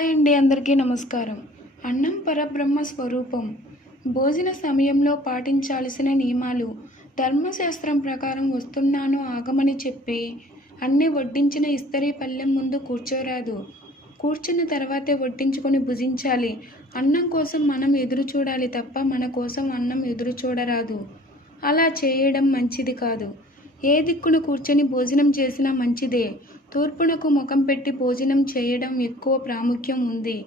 Hi అండి అందరికీ నమస్కారం. అన్నం పరబ్రహ్మ స్వరూపం. భోజన సమయంలో పాటించాల్సిన నియమాలు ధర్మశాస్త్రం ప్రకారం వస్తున్నాను ఆగమని చెప్పి అన్ని వడ్డించిన ఇస్తరీ పళ్ళెం ముందు కూర్చోరాదు. కూర్చున్న తర్వాతే వడ్డించుకొని భుజించాలి. అన్నం కోసం మనం ఎదురు చూడాలి తప్ప మన కోసం అన్నం ఎదురు చూడరాదు. అలా చేయడం మంచిది కాదు. ఏ దిక్కున కూర్చొని భోజనం చేసినా మంచిదే. తూర్పునకు ముఖం పెట్టి భోజనం చేయడం ఎక్కువ ప్రాముఖ్యం ఉంది.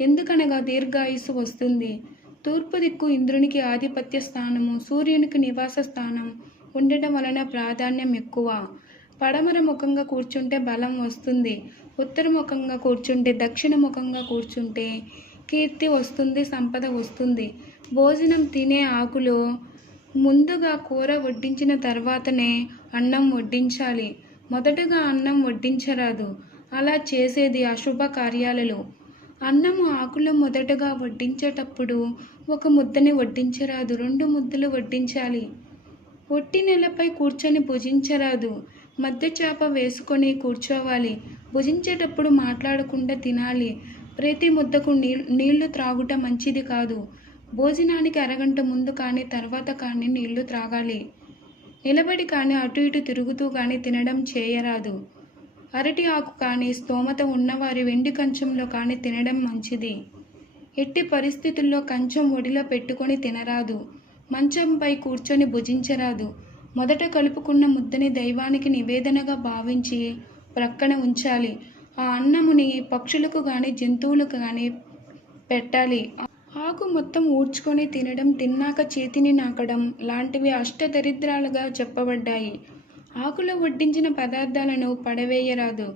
ఎందుకనగా దీర్ఘాయుస్సు వస్తుంది. తూర్పు దిక్కు ఇంద్రునికి ఆధిపత్య స్థానము సూర్యునికి నివాస స్థానం ఉండటం వలన ప్రాధాన్యం ఎక్కువ. పడమర ముఖంగా కూర్చుంటే బలం వస్తుంది. ఉత్తర ముఖంగా కూర్చుంటే దక్షిణ ముఖంగా కూర్చుంటే కీర్తి వస్తుంది సంపద వస్తుంది. భోజనం తినే ఆకులో ముందుగా కూర వడ్డించిన తర్వాతనే అన్నం వడ్డించాలి. మొదటగా అన్నం వడ్డించరాదు. అలా చేసేది అశుభ కార్యాలలో. అన్నము ఆకులు మొదటగా వడ్డించేటప్పుడు ఒక ముద్దని వడ్డించరాదు. రెండు ముద్దలు వడ్డించాలి. ఒట్టి నెలపై కూర్చొని భుజించరాదు. మధ్య చేప వేసుకొని కూర్చోవాలి. భుజించేటప్పుడు మాట్లాడకుండా తినాలి. ప్రతి ముద్దకు నీళ్ళు నీళ్ళు త్రాగుట మంచిది కాదు. భోజనానికి అరగంట ముందు కానీ తర్వాత కానీ నీళ్ళు త్రాగాలి. నిలబడి కానీ అటు ఇటు తిరుగుతూ కానీ తినడం చేయరాదు. అరటి ఆకు కానీ స్తోమత ఉన్నవారి వెండి కంచంలో కానీ తినడం మంచిది. ఎట్టి పరిస్థితుల్లో కంచం ఒడిలో పెట్టుకొని తినరాదు. మంచంపై కూర్చొని భుజించరాదు. మొదట కలుపుకున్న ముద్దని దైవానికి నివేదనగా భావించి ప్రక్కన ఉంచాలి. ఆ అన్నముని పక్షులకు కానీ జంతువులకు కానీ పెట్టాలి. ఆకు మొత్తం ఊడ్చుకొని తినడం తిన్నాక చేతిని నాకడం లాంటివి అష్టదరిద్రాలుగా చెప్పబడ్డాయి. ఆకులో వడ్డించిన పదార్థాలను పడవేయరాదు.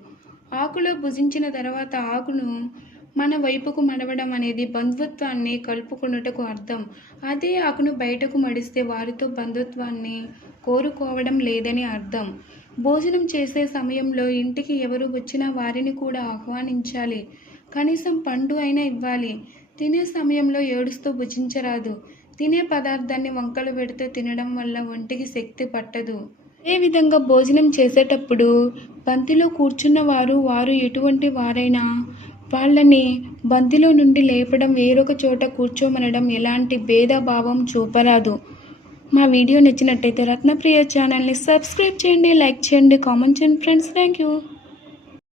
ఆకులో భుజించిన తర్వాత ఆకును మన వైపుకు మడవడం అనేది బంధుత్వాన్ని కలుపుకొనుటకు అర్థం. అదే ఆకును బయటకు మడిస్తే వారితో బంధుత్వాన్ని కోరుకోవడం లేదని అర్థం. భోజనం చేసే సమయంలో ఇంటికి ఎవరు వచ్చినా వారిని కూడా ఆహ్వానించాలి. కనీసం పండు అయినా ఇవ్వాలి. తినే సమయంలో ఏడుస్తూ భుజించరాదు. తినే పదార్థాన్ని వంకలు పెడితే తినడం వల్ల ఒంటికి శక్తి పట్టదు. ఏ విధంగా భోజనం చేసేటప్పుడు బంతిలో కూర్చున్న వారు వారు ఎటువంటి వారైనా వాళ్ళని బంతిలో నుండి లేపడం వేరొక చోట కూర్చోమనడం ఎలాంటి భేదభావం చూపరాదు. మా వీడియో నచ్చినట్టయితే రత్నప్రియ ఛానల్ని సబ్స్క్రైబ్ చేయండి లైక్ చేయండి కామెంట్ చేయండి ఫ్రెండ్స్. Thank you